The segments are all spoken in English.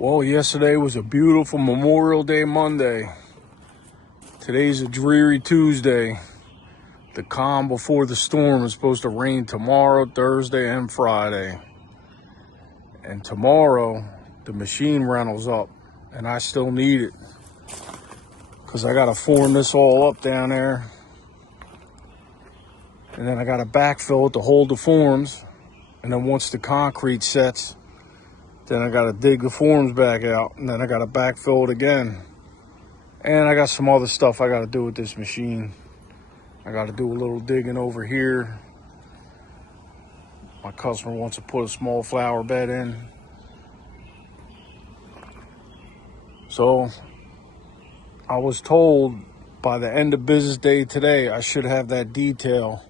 Well, yesterday was a beautiful Memorial Day Monday. Today's a dreary Tuesday. The calm before the storm is supposed to rain tomorrow, Thursday, and Friday. And tomorrow, the machine rental's up, and I still need it because I got to form this all up down there. And then I got to backfill it to hold the forms. And then once the concrete sets, then I got to dig the forms back out, and then I got to backfill it again. And I got some other stuff I got to do with this machine. I got to do a little digging over here. My customer wants to put a small flower bed in. So I was told by the end of business day today, I should have that detail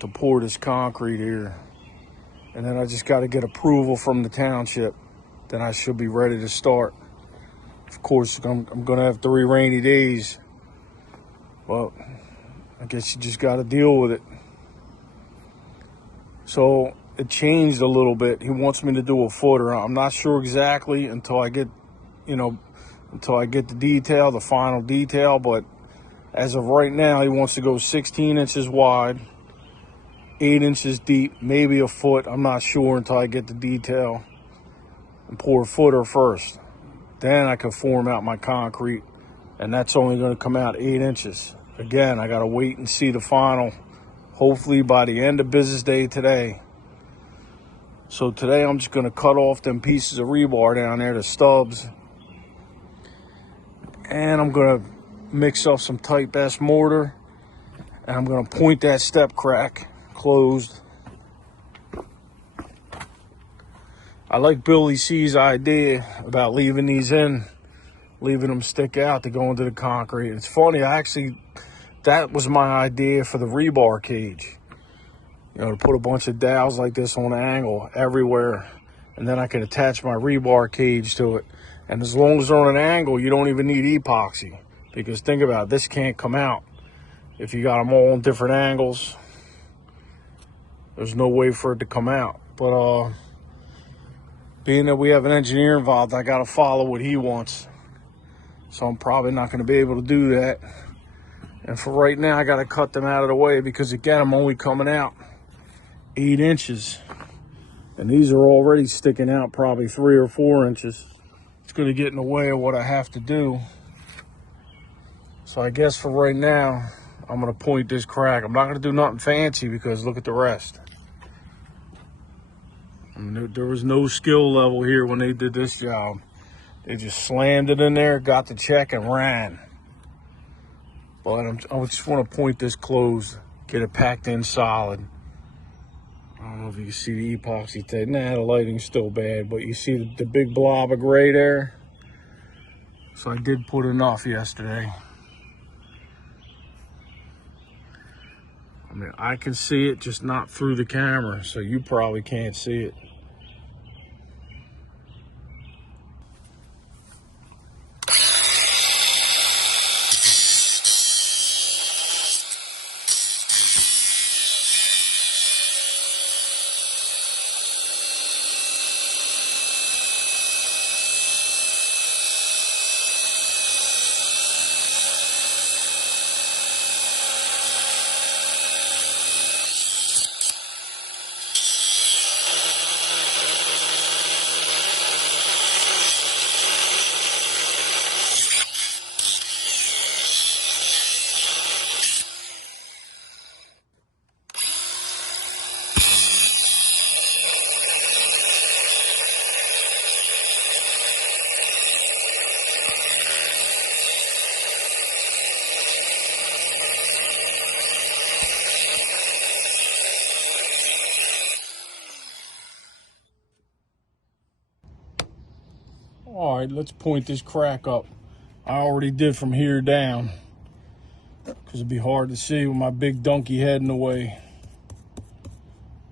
to pour this concrete here. And then I just got to get approval from the township. Then I should be ready to start. Of course, I'm going to have 3 rainy days. But I guess you just got to deal with it. So it changed a little bit. He wants me to do a footer. I'm not sure exactly until I get, until I get the detail, the final detail. But as of right now, he wants to go 16 inches wide, 8 inches deep, maybe a foot. I'm not sure until I get the detail, and pour a footer first. Then I can form out my concrete, and that's only going to come out 8 inches. Again, I got to wait and see the final, hopefully by the end of business day today. So today I'm just going to cut off them pieces of rebar down there, the stubs, and I'm going to mix up some type S mortar, and I'm going to point that step crack closed. I like Billy C's idea about leaving these in, leaving them stick out to go into the concrete. It's funny, that was my idea for the rebar cage. To put a bunch of dowels like this on an angle everywhere, and then I can attach my rebar cage to it. And as long as they're on an angle, you don't even need epoxy, because think about it, this can't come out. If you got them all on different angles, there's no way for it to come out. But being that we have an engineer involved, I got to follow what he wants. So I'm probably not going to be able to do that. And for right now, I got to cut them out of the way because, again, I'm only coming out 8 inches. And these are already sticking out probably 3 or 4 inches. It's going to get in the way of what I have to do. So I guess for right now, I'm going to point this crack. I'm not going to do nothing fancy because look at the rest. I mean, there was no skill level here when they did this job. They just slammed it in there, got the check, and ran. But I just want to point this closed, get it packed in solid. I don't know if you can see the epoxy tape. Nah, the lighting's still bad, but you see the big blob of gray there? So I did put enough yesterday. I mean, I can see it, just not through the camera, so you probably can't see it. All right, let's point this crack up. I already did from here down because it'd be hard to see with my big donkey head in the way.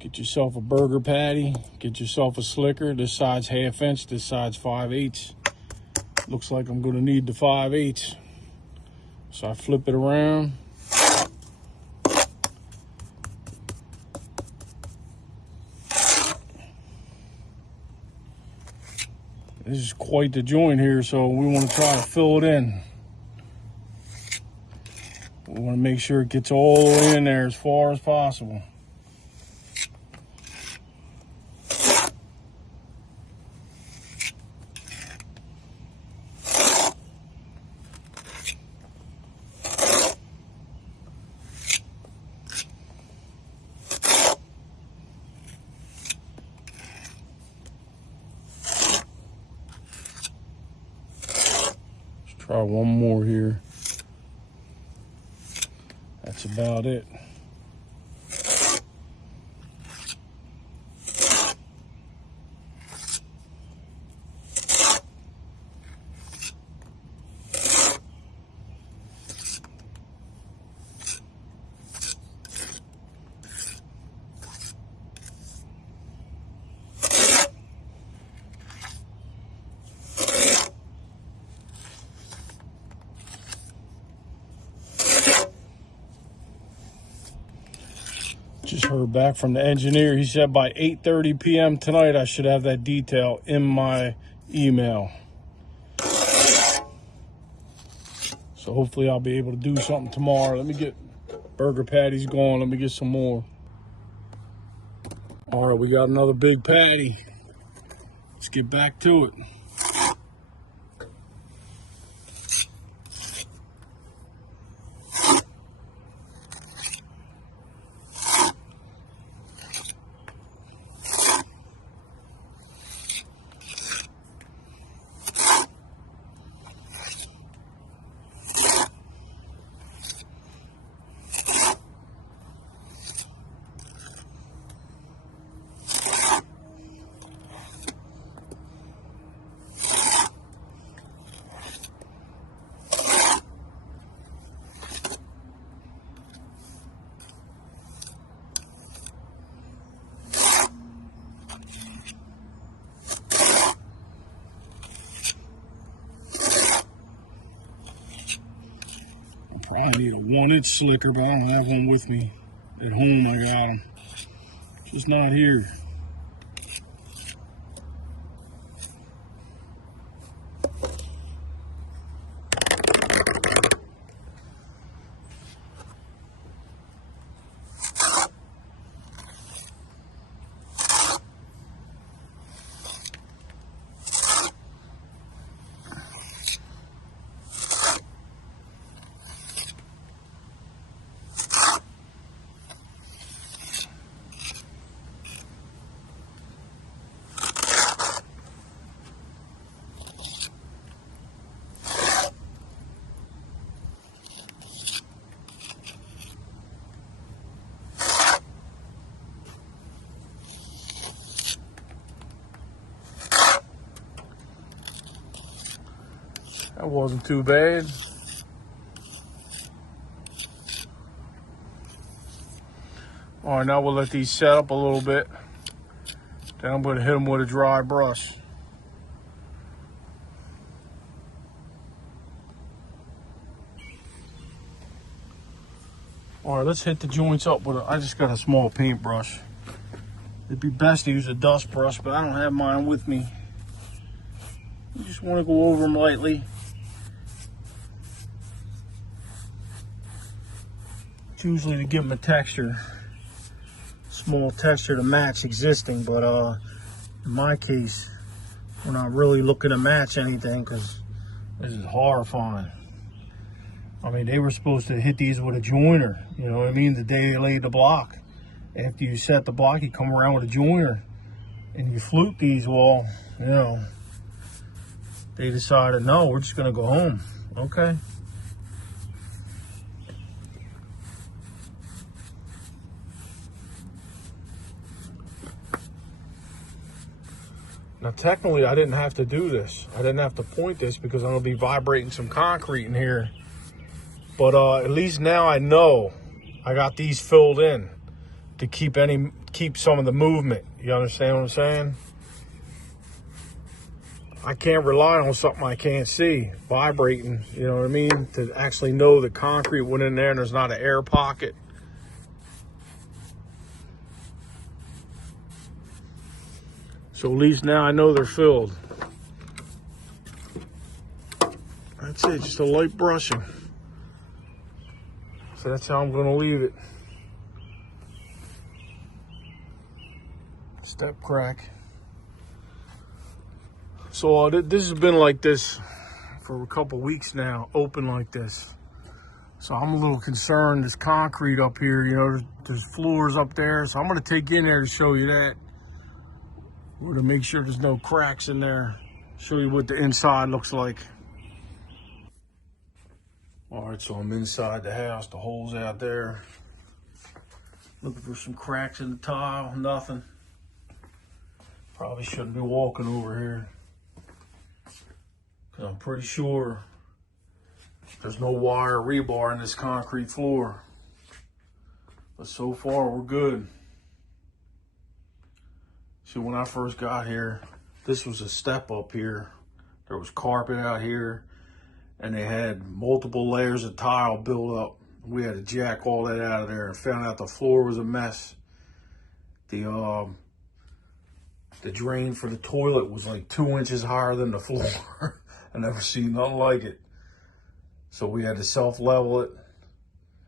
Get yourself a burger patty, get yourself a slicker. This side's 1/2 inch, this side's 5/8. Looks like I'm gonna need the 5/8. So I flip it around. This is quite the joint here, so we want to try to fill it in. We want to make sure it gets all the way in there as far as possible. Try one more here. That's about it. Just heard back from the engineer. He said by 8:30 p.m. tonight, I should have that detail in my email. So hopefully I'll be able to do something tomorrow. Let me get burger patties going. Let me get some more. All right, we got another big patty. Let's get back to it. Probably need a 1-inch slicker, but I don't have one with me. At home, I got them. Just not here. That wasn't too bad. All right, now we'll let these set up a little bit. Then I'm going to hit them with a dry brush. All right, let's hit the joints up with I just got a small paintbrush. It'd be best to use a dust brush, but I don't have mine with me. You just want to go over them lightly. It's usually to give them a texture, small texture to match existing, but in my case, we're not really looking to match anything because this is horrifying. I mean, they were supposed to hit these with a joiner, you know what I mean, the day they laid the block. After you set the block, you come around with a joiner and you flute these, well, you know, they decided, no, we're just gonna go home. Okay. Now, technically, I didn't have to do this. I didn't have to point this because I'm gonna be vibrating some concrete in here. But at least now I know I got these filled in to keep some of the movement. You understand what I'm saying? I can't rely on something I can't see vibrating, you know what I mean? To actually know the concrete went in there and there's not an air pocket. So at least now I know they're filled. That's it, just a light brushing. So that's how I'm gonna leave it. Step crack. So this has been like this for a couple weeks now, open like this. So I'm a little concerned, this concrete up here, you know, there's floors up there. So I'm gonna take you in there to show you that. We're gonna make sure there's no cracks in there. Show you what the inside looks like. All right, so I'm inside the house, the hole's out there. Looking for some cracks in the tile, nothing. Probably shouldn't be walking over here, because I'm pretty sure there's no wire or rebar in this concrete floor. But so far, we're good. See, when I first got here, this was a step up here. There was carpet out here, and they had multiple layers of tile built up. We had to jack all that out of there and found out the floor was a mess. The drain for the toilet was like 2 inches higher than the floor. I never seen nothing like it. So we had to self-level it.